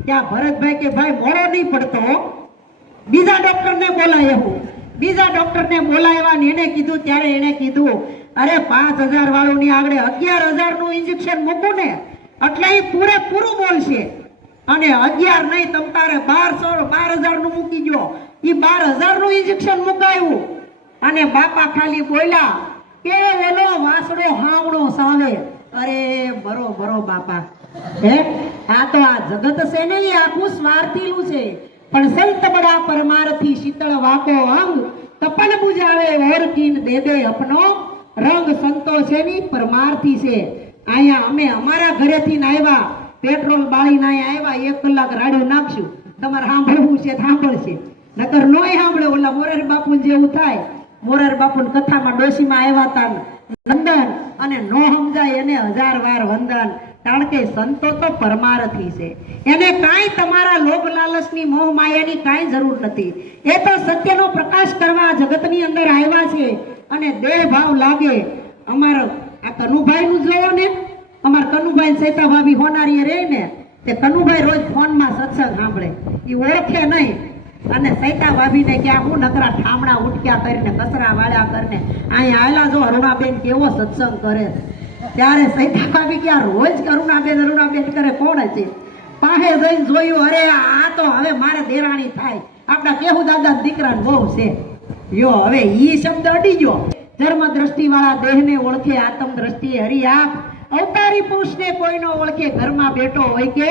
ત્યાં ભરતભાઈ કે ભાઈ મોડો નહીં પડતો, બીજા ડોક્ટરને બોલાવ્યો. બીજા ડોક્ટરને બોલાવ્યા ને એને કીધું. ત્યારે એને કીધું અરે 5000 વાળું ની આગળ 11000 નું ઇન્જેક્શન મૂકું ને એટલે એ પૂરેપૂરું બોલશે. અને 11 નહીં, તમ તારે 12000 નું મૂકી ગયો. એ 12000 નું ઇન્જેક્શન મુકાયું અને બાપા ખાલી બોલ્યા કે ઓલો વાસડો હાવણો સાવે. અરે બરો બાપા, આ તો આ જગત છે ને એ આખું સ્વાર્થીલું છે. પણ સંત બડા પરમારથી શીતળ વાકો અંગ તપન બુજાવે ઓર કીન દે દે અપનો રંગ. સંતો છે ની પરમારથી છે. અહીંયા અમે અમારા ઘરેથી આવ્યા, પેટ્રોલ બાળી ના આવ્યા, 1 કલાક રાડ્યું નાખશું. તમારે સાંભળવું છે સાંભળશે, નકર નોય સાંભળે. ઓલા મોરારી બાપુ જેવું થાય. મોરારી બાપુ કથામાં ડોશીમાં આવ્યા હતા નંદન, અને નો સમજાય એને 1000 વાર વંદન. કારણ કે સંતો તો પરમારથી છે. એને કાંઈ તમારા લોભ લાલચની મોહ માયાની કાંઈ જરૂર નથી. એ તો સત્યનો પ્રકાશ કરવા જગતની અંદર આવ્યા છે. અને દેહ ભાવ લાગે. અમારો આ કનુભાઈ નું જોવો ને, અમારા કનુભાઈ સૈતા ભાભી હોનારીએ રહે ને, તે કનુભાઈ રોજ ફોનમાં સત્સંગ સાંભળે, એ ઓળખે નહીં. અને સૈતા ભાભીને કે હું નકરા ઠામણા ઉટક્યા કરીને કચરા વાળ્યા કરીને અહીંયા આવેલા જો અરુણાબેન કેવો સત્સંગ કરે. ત્યારે સૈતા ભાભી કે રોજ અરુણાબેન કરે કોણ છે? પાસે જઈને જોયું, અરે આ તો હવે મારે દેરાણી થાય, આપણા કેહુ દાદા દીકરાને બહુ છે. યો હવે ઈ શબ્દ અડી ગયો. ધર્મ દ્રષ્ટિ વાળા દેહને ઓળખે, આત્મ દ્રષ્ટિ હરી આપ. અવતારી પુરુષને કોઈ નો ઓળખે, ઘરમાં બેઠો હોય કે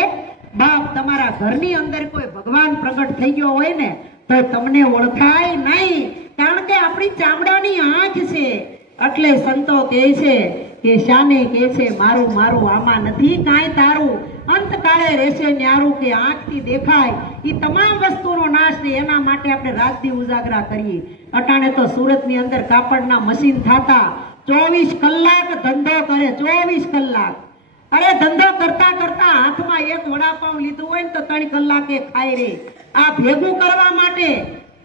બાપ. તમારા ઘરની અંદર કોઈ ભગવાન પ્રગટ થઈ ગયો હોય ને તો તમને ઓળખાય નહીં, કારણ કે આપણી ચામડાની આંખ છે. એટલે સંતો કહે છે કે શાને કહે છે મારું મારું, આમાં નથી કાંઈ તારું. અંતકાળે રહેશે ન્યારું કે આંખથી દેખાય એ તમામ વસ્તુનો નાશ છે. એના માટે આપણે રાતથી ઉજાગરા કરીએ. અટાણે તો સુરતની અંદર કાપડના મશીન થાતા 24 કલાક ધંધો કરે. 24 કલાક. અરે ધંધો કરતા કરતા હાથમાં એક વડાપાઉં લીધું હોય ને તો 3 કલાકે ખાય રે. આ ભેગું કરવા માટે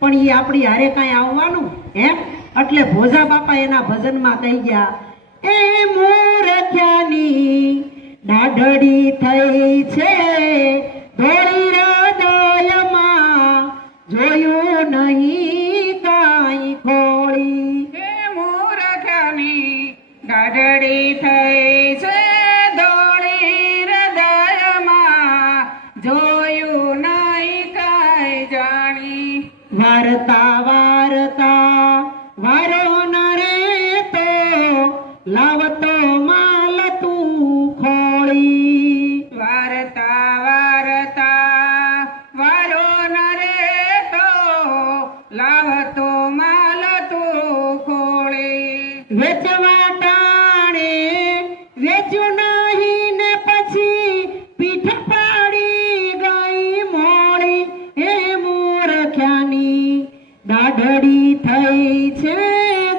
પણ એ આપણી હારે કાંઈ આવવાનું હે? એટલે ભોજા બાપા એના ભજનમાં કહી ગયા, એ મૂર્ખ્યાની દાઢડી થઈ છે ધોળી હૃદયમાં, જોયું નહીં કાંઈ ખોળી. હે મૂર્ખની દાઢડી થઈ છે ધોળી હૃદયમાં, જોયું નહીં કાંઈ જાણી. વારતા વારતા વારો ન રે તો લાવતો માલ તું ખોળી. વારતા વારતા વારો ન રે તો લાવતો માલ તું ખોળી. વેચવા ટાણે વેચ્યું નહીં ને પછી પીઠ પાડી ગઈ મોળી. હે મૂર્ખ્યાની દાઢડી થઈ છે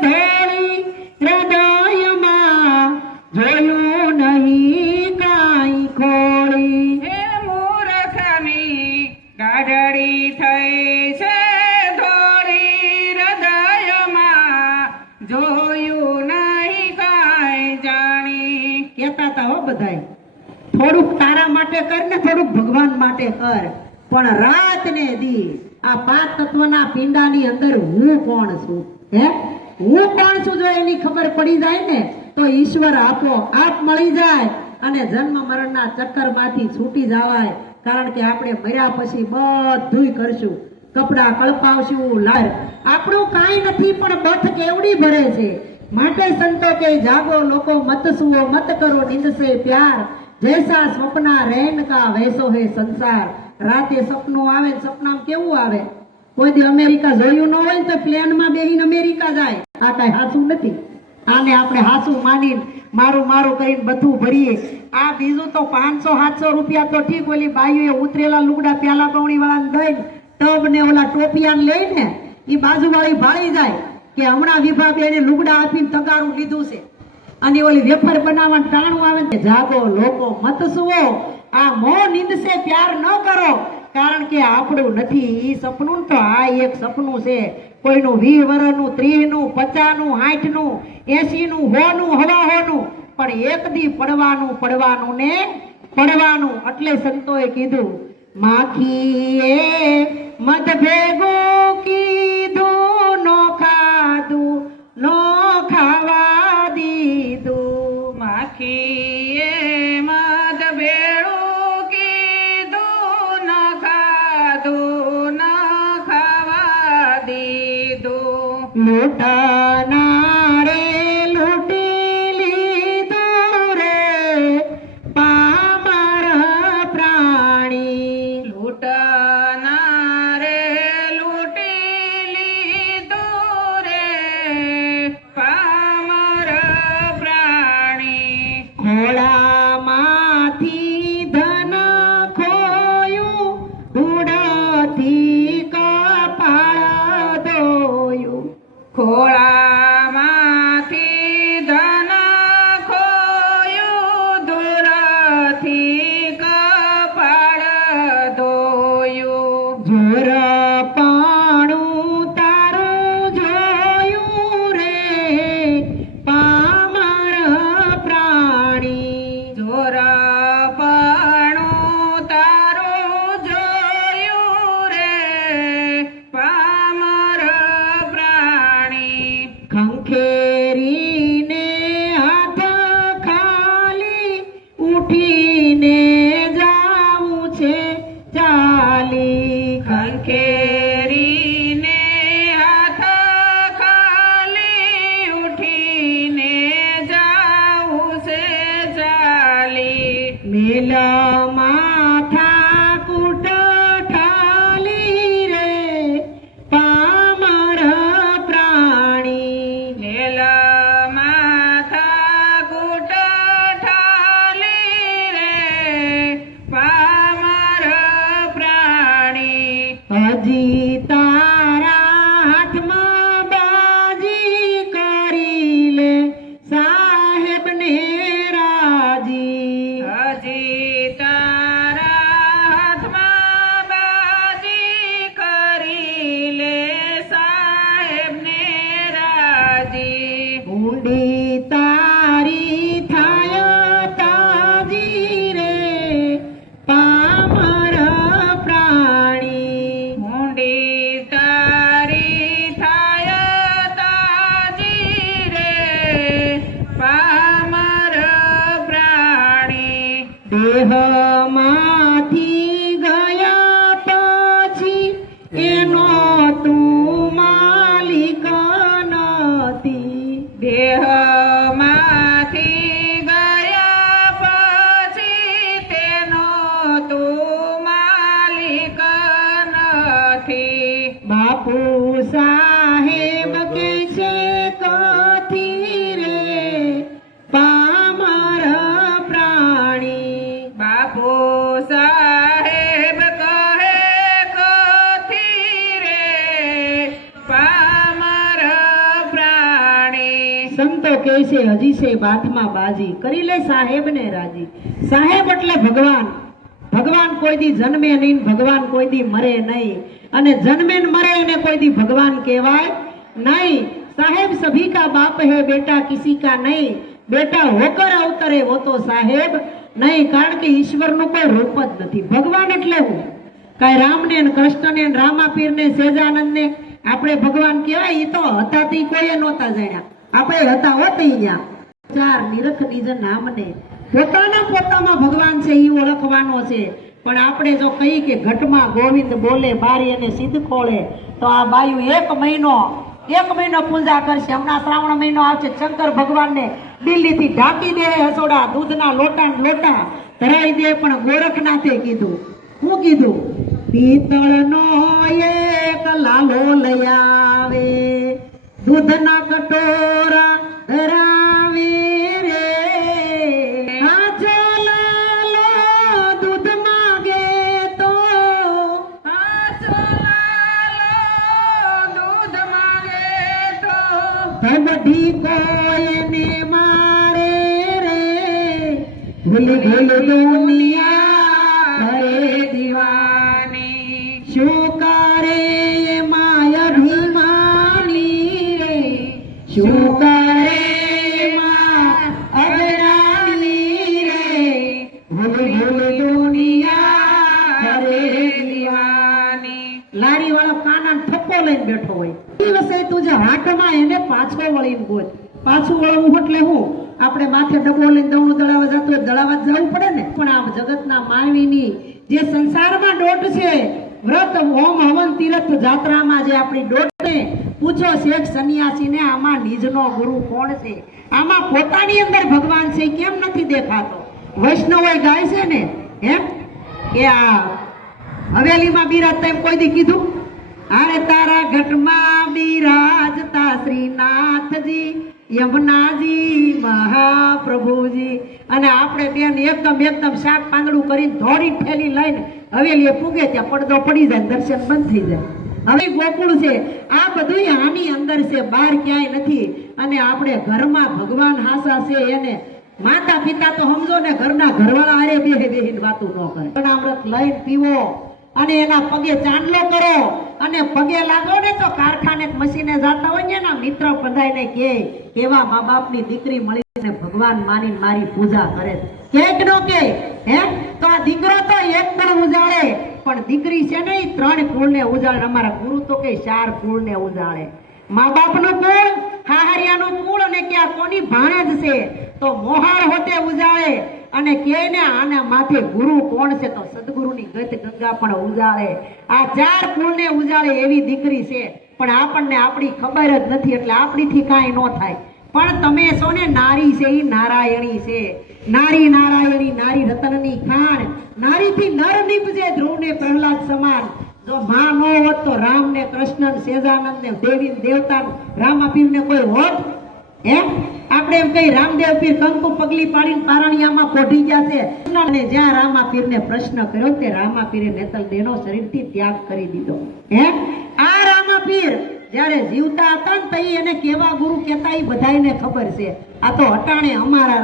ધોળી હૃદયમાં, જોયું નહીં કાંઈ ખોળી. હે મૂર્ખની દાઢડી થઈ છે ધોળી હૃદયમાં, જોયું નહીં કાંઈ જાણી. કહેતા હતા હો બધાય, થોડુંક તારા માટે કર ને થોડુંક ભગવાન માટે કર, પણ રાત ને દી આ 5 તત્વના પિંડાની અંદર હું કોણ છું, હે હું કોણ છું જો એની ખબર પડી જાય ને તો ઈશ્વર આપો આપ મળી જાય અને જન્મ મરણના ચક્કરમાંથી છૂટી જવાય. કારણ કે આપણે મર્યા પછી બધુંય કરશું, કપડાં કળપાવશું, લાર આપણું કાંઈ નથી પણ બથ કેવડી ભરે છે. માટે સંતો કે જાગો લોકો મત સુઓ મત કરો નિંદ સે પ્યાર, જૈસા સ્વપ્ના રહેન કા વૈસો હે સંસાર. રાતે સપનું આવે, સપનામાં કેવું આવે? કોઈ દી અમેરિકા જોયું ન હોય તો પ્લેનમાં બેહીને અમેરિકા જાય. આ કાંઈ હાચું નથી. આને આપણે હાચું માનીને મારું મારું કરીને બધું ભરીએ. આ બીજું તો 500-700 રૂપિયા તો ઠીક, ઓલી બાઈઓએ ઉતરેલા લુગડા પ્યાલા પાવણી વાળાને દઈને ટબ ને ઓલા ટોપિયાને લઈને એ બાજુવાળી ભાળી જાય કે હમણાં વિભાબેને લુગડા આપીને તગારું લીધું છે અને ઓલી વેફર બનાવવાનું ટાણું આવે ને. જાગો લોકો મત સુવો, આ મો નિંદ સે પ્યાર ન કરો, કારણ કે આપણું નથી ઈ સપનું. તો આ એક સપનું છે, કોઈનું 20 વર્ષનું, 30નું, 50નું, 60નું, 80નું, 100નું, 100નું, પણ એક દી પડવાનું પડવાનું ને પડવાનું. એટલે સંતોએ કીધું, માખીએ મધ ભેગું કીધું, નો ખાધું નો ખાવા દીધું. માખીએ મધ ભેળું કીધું, ન ખાધું ન ખાવા દીધું. લૂંટનારે લૂંટી લીધું રે પામર પ્રાણી. લૂંટનારે લૂંટી લીધું રે પામર પ્રાણી. ખોળામાંથી ધન ખોયું, ધૂળથી કપાળ ધોયું. ખોળામાંથી ધન ખોયું, દૂરથી કપાળ ધોયું. જોર પાણું તારું જોયું રે પામર પ્રાણી. જોરપણું તારું જોયું રે પામર પ્રાણી. દેહમાંથી ગયા પછી એનો તું માલિક નથી. દેહમાંથી ગયા પછી તેનો તું માલિક નથી. બાપુ સાહેબ કે છે કથી રે પામર પ્રાણી. બાપુ સાહેબ કહે કથી રે પામર પ્રાણી. સંતો કહે છે હજી છે બાથમાં બાજી, કરી લે સાહેબ ને રાજી. સાહેબ એટલે ભગવાન. ભગવાન કોઈ દી જન્મે નહીં, ભગવાન કોઈ દી મરે નહીં, અને જન્મે ને મરે એને કોઈ દી ભગવાન કહેવાય નહીં. સાહેબ સભી કા બાપ હે, બેટા કિસી કા નહીં. બેટા હોકર અવતરે વો તો સાહેબ નહીં. કારણ કે ઈશ્વરનું કોઈ રૂપ જ નથી. ભગવાન એટલે હું કાંઈ રામને ને કૃષ્ણને ને રામાપીર ને સેજાનંદ ને આપણે ભગવાન કહેવાય? એ તો હતા તે કોઈએ નહોતા જાણ્યા, આપણે હતા હોત અહીંયા. ચાર નિરખ નિજ નામને, પોતાના પોતામાં ભગવાન છે એ ઓળખવાનો છે. પણ આપણે જો કહી કે ઘટમાં ગોવિંદ બોલે બારી અને સિદ્ધ ખોળે, તો આ બાયુ એક મહિનો પૂજા કરશે. હમણાં શ્રાવણ મહિનો આવશે, શંકર ભગવાનને દિલ્હીથી ઢાંકી દે હસોડા, દૂધના લોટા ધરાઈ દે. પણ ગોરખનાથે કીધું, શું કીધું? પિત્તળનો એક લાલો લઈ આવે, દૂધના કટોરા ધરાવે રે. આજો લાલો દૂધ માગે તો, આજો લાલો દૂધ માંગે તો, બધી કોઈને મારે રે. ભૂલ ભૂલ દુનિયા કરે દીવાની. શું કરે એમાં અભિમાની રે, શું કરે એમાં અજ્ઞાની રે. ભૂલ ભૂલ દુનિયા કરે દીવાની. લારી વાળો કાના થપ્પો લઈને બેઠો હોય, દિવસે તું જે હાથમાં એને પાછો વળીને બોલ. પાછું વળવું એટલે હું? આપણે માથે ડબો લઈને દવણું દળાવવા જતું હોય, દળાવવા જ જવું પડે ને. પણ આ જગતના માનવીની જે સંસારમાં દોટ છે, વ્રત હોમ હવન તીર્થ જાત્રામાં જે આપણી દોટ છે, પૂછો શેઠ સંન્યાસીને આમાં નિજનો ગુરુ કોણ છે? આમાં પોતાની અંદર ભગવાન છે કેમ નથી દેખાતો? વૈષ્ણવ ગાય છે ને એમ કે આ હવેલીમાં બિરાજતા એમ કોઈ દી કીધું? આરે તારા ઘટમાં બિરાજતા શ્રીનાથજી, યમુનાજી, મહાપ્રભુજી. અને આપણે બેન એકદમ શાક પાંદડું કરીને ધોળી ઠેલી લઈને હવેલીએ પૂગે, ત્યાં પડદો પડી જાય, દર્શન બંધ થઈ જાય. હવે ગોકુળ છે, આ બધું આની અંદર છે, બહાર ક્યાંય નથી. અને આપણે ઘરમાં ભગવાન હાસા છે એને માતા પિતા તો સમજો ને, ઘરના ઘરવાળા હારે બેહીને વાતું ન કરે. અમૃત લઈને પીવો અને એના પગે ચાંદલો કરો અને પગે લાગો ને તો કારખાને મશીને જતા હોય ને એના મિત્ર બધાને કે કેવા મા બાપની દીકરી મળી ને ભગવાન માની મારી પૂજા કરે કે નો કે હે? તો આ દીકરો તો એક પણ ઉજાળે, પણ દીકરી છે ને 3 કુળને ઉજાળે. અમારા ગુરુ તો કે 4 કુળને ઉજાળે. મા બાપનું કુળ, હાહરિયાનું કુળ, અને ક્યાં કોની ભાણેજ છે તો મોહાળ હોતે ઉજાળે. અને કે ને આના માથે ગુરુ કોણ છે તો સદગુરુની ગત ગંગા પણ ઉજાળે. આ 4 કુળને ઉજાળે એવી દીકરી છે. પણ આપણને આપણી ખબર જ નથી, એટલે આપણીથી કાંઈ ન થાય. પણ તમે છો ને નારી છે, એ નારાયણી છે. નારી નારાયણી, નારી રતનની ખાણ. નારીથી નર નીપજે ધ્રુવ ને પ્રહલાદ સમાન. જો માં ન હોત તો રામ ને કૃષ્ણ ને સેજાનંદ ને દેવી દેવતા રામાપીર ને કોઈ હોત? એમ આપણે એમ કઈ રામદેવ પીર કંકુ પગલી પાડીને પારણિયામાં પોઢી ગયા છે. અને જ્યાં રામાપીર ને પ્રશ્ન કર્યો તે રામાપીરે નેતલ દેનો શરીરથી ત્યાગ કરી દીધો. હે આ રામાપીર જ્યારે જીવતા હતા ને તઈ એને કેવા ગુરુ કહેતા એ બધાને ખબર છે. આ તો હટાણે અમારા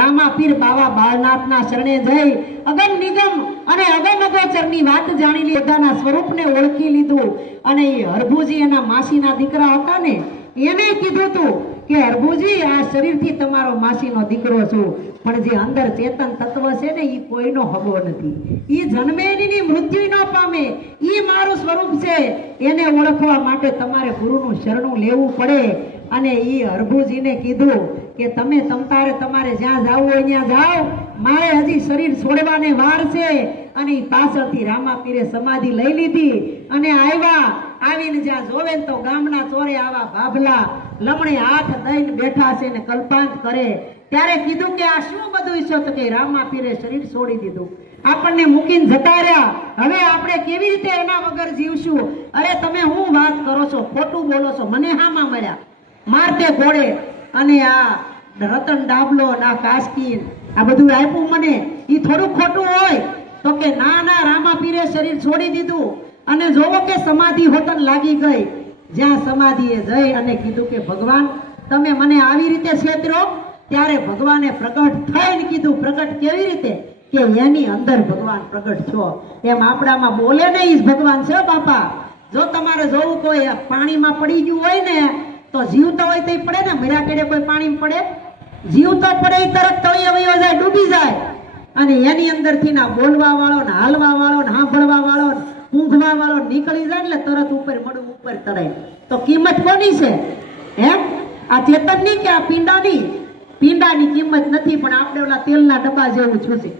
રામાપીર બાવા બાળનાથના શરણે જઈ અગમ નિગમ અને અગમ અગોચરની વાત જાણી લીધી, બધાના સ્વરૂપને ઓળખી લીધું. અને એ હરભુજી એના માસીના દીકરા હતા ને, એને કીધું તું કે હરભુજી આ શરીરથી તમારો માસીનો દીકરો છું, પણ જે અંદર ચેતન તત્વ છે ને એ કોઈનો હગો નથી. એ જન્મે ની મૃત્યુ ન પામે, એ મારું સ્વરૂપ છે. એને ઓળખવા માટે તમારે ગુરુનું શરણું લેવું પડે. અને ઈ હરભુજીને કીધું કે તમે તમારે જ્યાં જાવું હોય ત્યાં જાઓ, મારે હજી શરીર છોડવાને વાર છે. અને ઈ પાછળથી રામાપીરે સમાધિ લઈ લીધી અને આવીને જ્યાં જોવે ને તો ગામના ચોરે આવા ભાભલા લમણે હાથ દઈને બેઠા છે ને કલ્પાંત કરે. ત્યારે કીધું કે આ શું બધું છે? તો કે રામાપીરે શરીર છોડી દીધું, આપણને મૂકીને જતા રહ્યા, હવે આપણે કેવી રીતે એના વગર જીવશું? અરે તમે શું વાત કરો છો? ખોટું બોલો છો. મને હામાં મળ્યા મારતે ઘોડે અને આ રતન ડાબલો ના કાસ્કી આ બધું આપ્યું મને, ઈ થોડું ખોટું હોય? તો કે ના રામાપીરે શરીર છોડી દીધું અને જોવો કે સમાધિ હોતન લાગી ગઈ. જ્યાં સમાધિએ જઈ અને કીધું કે ભગવાન તમે મને આવી રીતે છેતરો, ત્યારે ભગવાને પ્રગટ થઈને કીધું. પ્રગટ કેવી રીતે? કે એની અંદર ભગવાન પ્રગટ છો. એમ આપણામાં બોલે નહીં ભગવાન છે બાપા. જો તમારે જોવું કોઈ પાણીમાં પડી ગયું હોય ને તો જીવતો હોય તો પડે ને, મર્યા કેડે કોઈ પાણીમાં પડે? જીવતો પડે એ તરત તળિયે વયો જાય, ડૂબી જાય. અને એની અંદરથી ના બોલવા વાળો ને હાલવા વાળો ને સાંભળવા વાળો ને ઊંઘવા વાળો નીકળી જાય એટલે તરત ઉપર મળું ઉપર તળે. તો કિંમત કોની છે? એમ આ ચેતનની કે આ પિંડાની? પિંડાની કિંમત નથી, પણ આપણે ઓલા તેલના ડબ્બા જેવું છું છે.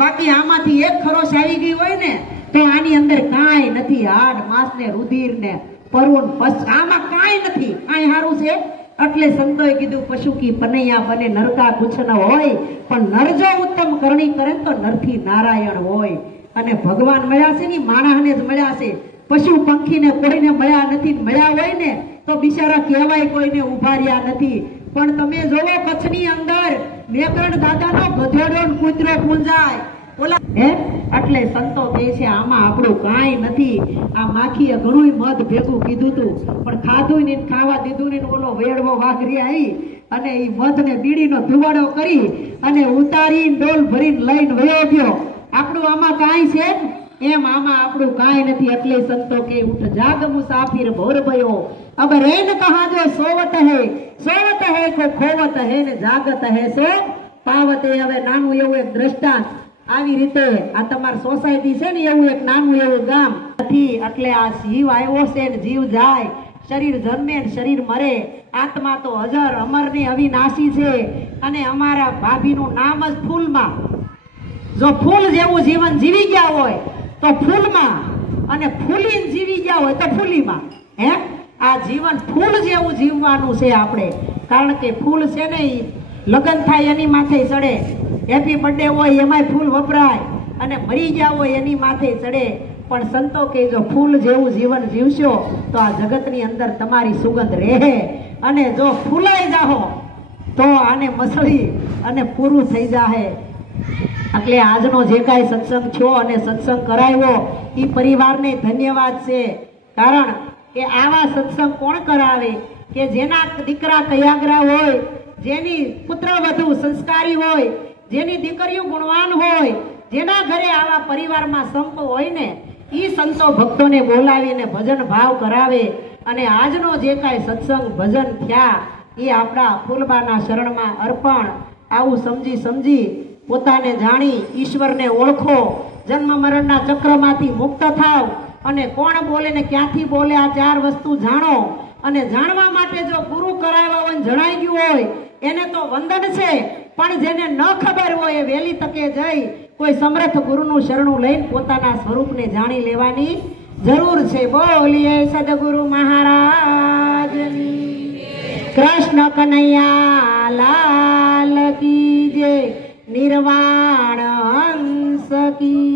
બાકી આમાંથી એક ખરોશ આવી ગઈ હોય ને તો આની અંદર કાંઈ નથી. હાડ માંસ ને રુધિર ને પરુણ પસ આમાં કાંઈ નથી, કાંઈ સારું છે. એટલે સંતોએ કીધું પશુ કી પનૈયા બને નરકા કુછ ન હોય, પણ નર જો ઉત્તમ કરણી કરે તો નરથી નારાયણ હોય. અને ભગવાન મળ્યા છે ને માણસને જ મળ્યા છે, પશુ પંખીને કોઈને મળ્યા નથી. મળ્યા હોય ને તો બિચારા કહેવાય કોઈને ઉભા રહ્યા નથી. પણ તમે જોવો કચ્છની અંદર મેકરણ દાદાનો ગધેડો ને કૂતરો પૂંજાય ઓલા એટલે સંતો કહે છે આમાં આપણું કાંઈ નથી. આ માખીએ ઘણું મધ ભેગું કીધું તું, પણ ખાધું ને ખાવા દીધું ને ઓલો વેડવો વાઘરી આવી અને એ મધ ને બીડીનો ધુવાડો કરી અને ઉતારી ડોલ ભરીને લઈને વયો ગયો. આપણું આમાં કાંઈ છે? એમ આમાં આપણું કાંઈ નથી. એટલે સંતો કે ઉઠ જાગ મુસાફિર ભોર ભયો, અબ રેન કહા જો સોવત હે કો ખોવત હે ને જાગત હે સો પાવત. હવે નાનું એવું એક દ્રષ્ટાંત આવી રીતે આ તમારી સોસાયટી છે ને એવું એક નાનું એવું ગામ નથી. એટલે આ જીવ આવ્યો છે ને જીવ જાય, શરીર જન્મે ને શરીર મરે, આત્મા તો અજર અમર ને અવિનાશી છે. અને અમારા ભાભીનું નામ જ ફૂલમાં. જો ફૂલ જેવું જીવન જીવી ગયા હોય તો ફૂલમાં, અને ફૂલીને જીવી ગયા હોય તો ફૂલીમાં. હે આ જીવન ફૂલ જેવું જીવવાનું છે આપણે. કારણ કે ફૂલ છે ને લગ્ન થાય એની માથે ચડે, હેપી બર્થડે હોય એમાંય ફૂલ વપરાય, અને મરી ગયા હોય એની માથે ચડે. પણ સંતો કે જો ફૂલ જેવું જીવન જીવશો તો આ જગતની અંદર તમારી સુગંધ રહે. અને જો ફૂલાઈ જાહો તો આને મસળી અને પૂરું થઈ જાહે. એટલે આજનો જે કાંઈ સત્સંગ છો અને સત્સંગ કરાવ્યો એ પરિવારને ધન્યવાદ છે. કારણ કે આવા સત્સંગ કોણ કરાવે? કે જેના દીકરા કયાગરા હોય, જેની પુત્ર વધુ સંસ્કારી હોય, જેની દીકરીઓ ગુણવાન હોય, જેના ઘરે આવા પરિવારમાં સંપ હોય ને એ સંતો ભક્તોને બોલાવીને ભજન ભાવ કરાવે. અને આજનો જે કાંઈ સત્સંગ ભજન થયા એ આપણા ફૂલબાના શરણમાં અર્પણ. આવું સમજી પોતાને જાણી ઈશ્વરને ઓળખો, જન્મ મરણના ચક્રમાંથી મુક્ત થાવ. અને કોણ બોલે ને ક્યાંથી બોલે આ ચાર વસ્તુ જાણો. અને જાણવા માટે જો ગુરુ કરાવ્યા હોય જણાઈ ગયું હોય એને તો વંદન છે, પણ જેને ન ખબર હોય એ વહેલી તકે જઈ કોઈ સમર્થ ગુરુનું શરણું લઈને પોતાના સ્વરૂપને જાણી લેવાની જરૂર છે. બોલીએ સદગુરુ મહારાજની, કૃષ્ણ કનૈયા લાલ કી જય, નિર્વાણ હંસ કી